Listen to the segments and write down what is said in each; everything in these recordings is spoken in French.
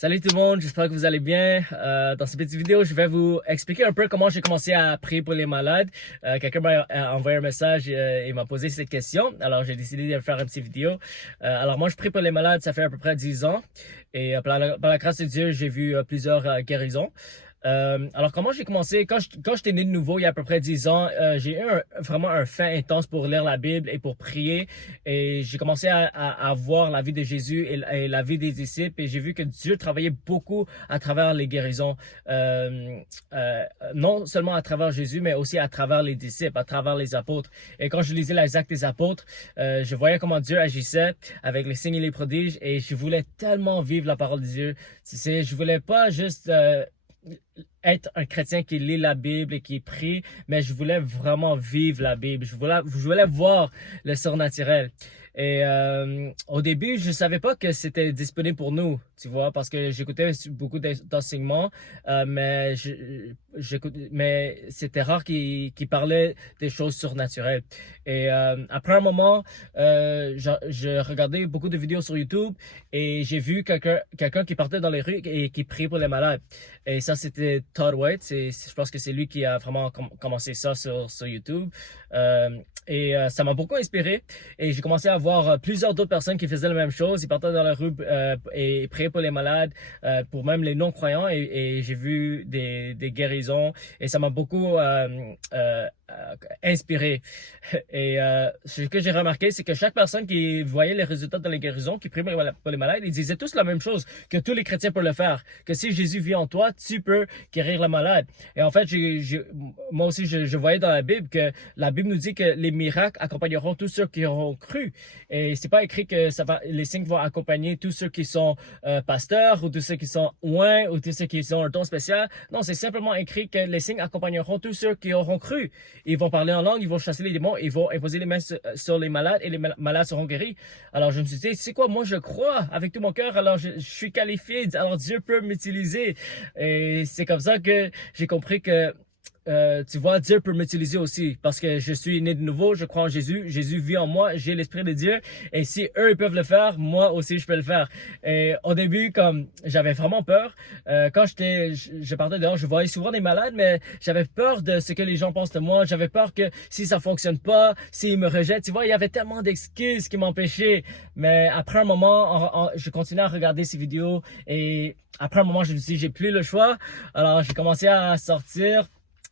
Salut tout le monde, j'espère que vous allez bien. Dans cette petite vidéo, je vais vous expliquer un peu comment j'ai commencé à prier pour les malades. Quelqu'un m'a envoyé un message et m'a posé cette question. Alors, j'ai décidé de faire une petite vidéo. Alors, moi, je prie pour les malades, ça fait à peu près 10 ans. Et par la grâce de Dieu, j'ai vu plusieurs guérisons. Alors, comment j'ai commencé? Quand j'étais né de nouveau, il y a à peu près 10 ans, j'ai eu vraiment un fin intense pour lire la Bible et pour prier. Et j'ai commencé à voir la vie de Jésus et la vie des disciples. Et j'ai vu que Dieu travaillait beaucoup à travers les guérisons. Non seulement à travers Jésus, mais aussi à travers les disciples, à travers les apôtres. Et quand je lisais les actes des apôtres, je voyais comment Dieu agissait avec les signes et les prodiges. Et je voulais tellement vivre la parole de Dieu. Tu sais, je voulais pas juste être un chrétien qui lit la Bible et qui prie, mais je voulais vraiment vivre la Bible. Je voulais voir le surnaturel. Et au début, je savais pas que c'était disponible pour nous, tu vois, parce que j'écoutais beaucoup d'enseignements, mais c'était rare qu'ils parlaient des choses surnaturelles. Et après un moment, je regardais beaucoup de vidéos sur YouTube et j'ai vu quelqu'un qui partait dans les rues et qui priait pour les malades. Et ça, c'était Todd White. Je pense que c'est lui qui a vraiment commencé ça sur YouTube. Ça m'a beaucoup inspiré et j'ai commencé à voir plusieurs d'autres personnes qui faisaient la même chose. Ils partaient dans la rue et priaient pour les malades, pour même les non-croyants et j'ai vu des guérisons et ça m'a beaucoup inspiré. Et ce que j'ai remarqué, c'est que chaque personne qui voyait les résultats de les guérisons, qui priait pour les malades, ils disaient tous la même chose, que tous les chrétiens peuvent le faire, que si Jésus vit en toi, tu peux guérir le malade. Et en fait, moi aussi, je voyais dans la Bible que la Bible nous dit que les miracles accompagneront tous ceux qui auront cru. Et c'est pas écrit que les signes vont accompagner tous ceux qui sont pasteurs ou tous ceux qui sont oints ou tous ceux qui ont un don spécial. Non, c'est simplement écrit que les signes accompagneront tous ceux qui auront cru. Ils vont parler en langue, ils vont chasser les démons, ils vont imposer les mains sur les malades et les malades seront guéris. Alors je me suis dit, c'est quoi, moi je crois avec tout mon cœur, alors je suis qualifié, alors Dieu peut m'utiliser. Et c'est comme ça que j'ai compris que tu vois, Dieu peut m'utiliser aussi parce que je suis né de nouveau, je crois en Jésus, Jésus vit en moi, j'ai l'Esprit de Dieu et si eux ils peuvent le faire, moi aussi je peux le faire. Et au début, comme j'avais vraiment peur, quand je partais dehors, je voyais souvent des malades, mais j'avais peur de ce que les gens pensent de moi, j'avais peur que si ça fonctionne pas, s'ils me rejettent, tu vois, il y avait tellement d'excuses qui m'empêchaient. Mais après un moment, je continuais à regarder ces vidéos et après un moment, je me suis dit, j'ai plus le choix. Alors j'ai commencé à sortir.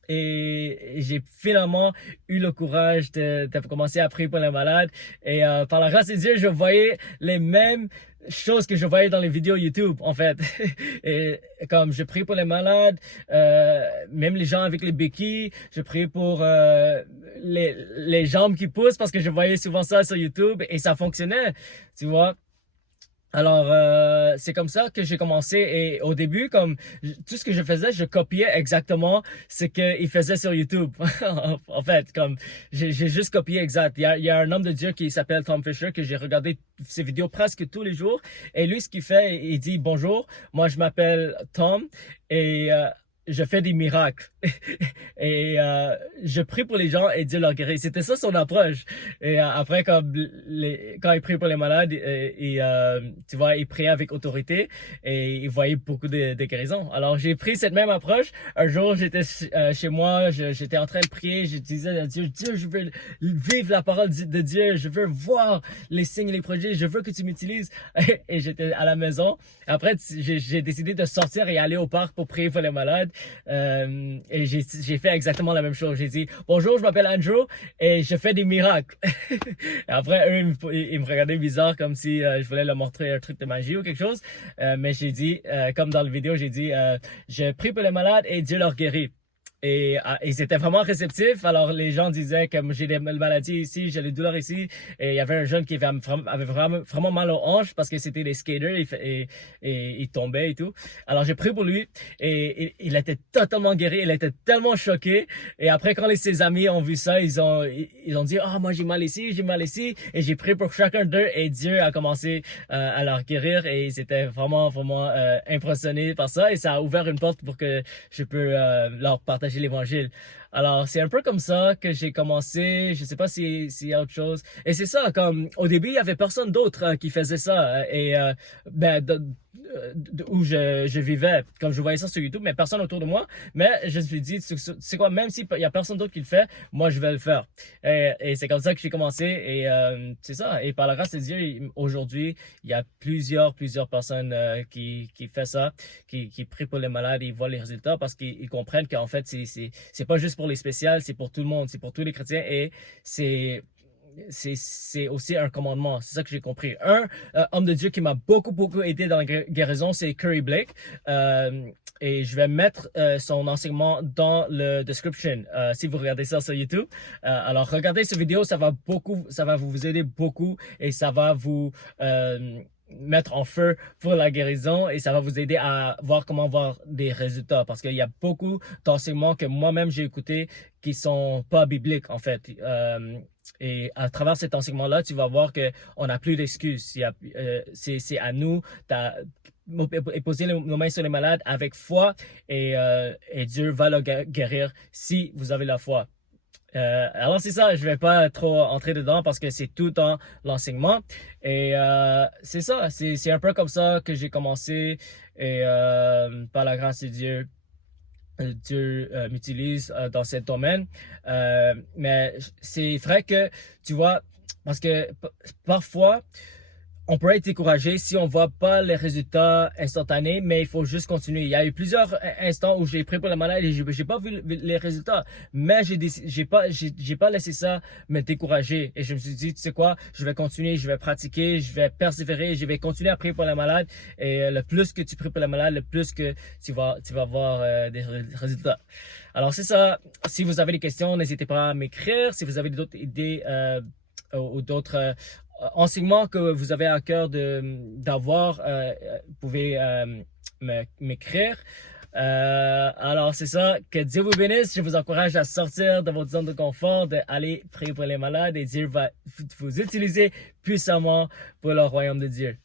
Et j'ai finalement eu le courage de commencer à prier pour les malades. Et par la grâce de Dieu, je voyais les mêmes choses que je voyais dans les vidéos YouTube, en fait. Et comme je prie pour les malades, même les gens avec les béquilles, je prie pour les jambes qui poussent parce que je voyais souvent ça sur YouTube et ça fonctionnait, tu vois. Alors, c'est comme ça que j'ai commencé et au début, comme tout ce que je faisais, je copiais exactement ce qu'il faisait sur YouTube. En fait, comme j'ai juste copié exact. Il y a un homme de Dieu qui s'appelle Tom Fisher que j'ai regardé ses vidéos presque tous les jours et lui, ce qu'il fait, il dit bonjour, moi je m'appelle Tom et je fais des miracles et je prie pour les gens et Dieu leur guérit. C'était ça son approche. Et après, quand il prie pour les malades, tu vois, il priait avec autorité et il voyait beaucoup de guérisons. Alors j'ai pris cette même approche. Un jour, j'étais chez moi, j'étais en train de prier, je disais à Dieu, Dieu, je veux vivre la parole de Dieu, je veux voir les signes et les prodiges, je veux que tu m'utilises. Et j'étais à la maison. Après, j'ai décidé de sortir et aller au parc pour prier pour les malades. Et j'ai fait exactement la même chose. J'ai dit bonjour, je m'appelle Andrew et je fais des miracles. Et après, eux, ils me regardaient bizarre comme si je voulais leur montrer un truc de magie ou quelque chose. Mais j'ai dit, comme dans la vidéo, j'ai dit je prie pour les malades et Dieu leur guérit. Et ils étaient vraiment réceptifs. Alors, les gens disaient que j'ai des maladies ici, j'ai des douleurs ici. Et il y avait un jeune qui avait vraiment mal aux hanches parce que c'était des skaters et il tombait et tout. Alors, j'ai prié pour lui et il était totalement guéri. Il était tellement choqué. Et après, quand ses amis ont vu ça, ils ont dit, ah, moi, j'ai mal ici, j'ai mal ici. Et j'ai prié pour chacun d'eux et Dieu a commencé à leur guérir. Et ils étaient vraiment impressionnés par ça. Et ça a ouvert une porte pour que je peux leur partager l'évangile. Alors, c'est un peu comme ça que j'ai commencé. Je sais pas s'il y a autre chose. Et c'est ça, comme au début, il y avait personne d'autre qui faisait ça. Ben, où je vivais, comme je voyais ça sur YouTube, mais personne autour de moi. Mais je me suis dit, tu sais quoi, même s'il y a personne d'autre qui le fait, moi, je vais le faire. Et c'est comme ça que j'ai commencé. Et c'est ça. Et par la grâce de Dieu, aujourd'hui, il y a plusieurs personnes qui font ça, qui prient pour les malades, ils voient les résultats parce qu'ils comprennent qu'en fait, c'est pas juste pour les spéciales, c'est pour tout le monde, c'est pour tous les chrétiens et c'est aussi un commandement. C'est ça que j'ai compris. Un homme de Dieu qui m'a beaucoup aidé dans la guérison, c'est Curry Blake. Et je vais mettre son enseignement dans le description si vous regardez ça sur YouTube. Alors regardez cette vidéo, ça va vous aider beaucoup et ça va vous mettre en feu pour la guérison et ça va vous aider à voir comment voir des résultats parce qu'il y a beaucoup d'enseignements que moi-même j'ai écoutés qui sont pas bibliques en fait. Et à travers cet enseignement-là, tu vas voir qu'on n'a plus d'excuses. C'est à nous de poser nos mains sur les malades avec foi et Dieu va le guérir si vous avez la foi. Alors c'est ça, je vais pas trop entrer dedans parce que c'est tout dans l'enseignement et c'est ça, c'est un peu comme ça que j'ai commencé et par la grâce de Dieu, Dieu m'utilise dans ce domaine. Mais c'est vrai que tu vois, parce que parfois on pourrait être découragé si on voit pas les résultats instantanés, mais il faut juste continuer. Il y a eu plusieurs instants où j'ai pris pour la malade et j'ai pas vu les résultats, mais j'ai pas laissé ça me décourager et je me suis dit, tu sais quoi, je vais continuer, je vais pratiquer, je vais persévérer, je vais continuer à prier pour la malade et le plus que tu pries pour la malade, le plus que tu vas voir des résultats. Alors c'est ça. Si vous avez des questions, n'hésitez pas à m'écrire. Si vous avez d'autres idées ou d'autres enseignements que vous avez à cœur d'avoir, vous pouvez m'écrire. Alors c'est ça, que Dieu vous bénisse. Je vous encourage à sortir de votre zone de confort, d'aller prier pour les malades et Dieu va vous utiliser puissamment pour le royaume de Dieu.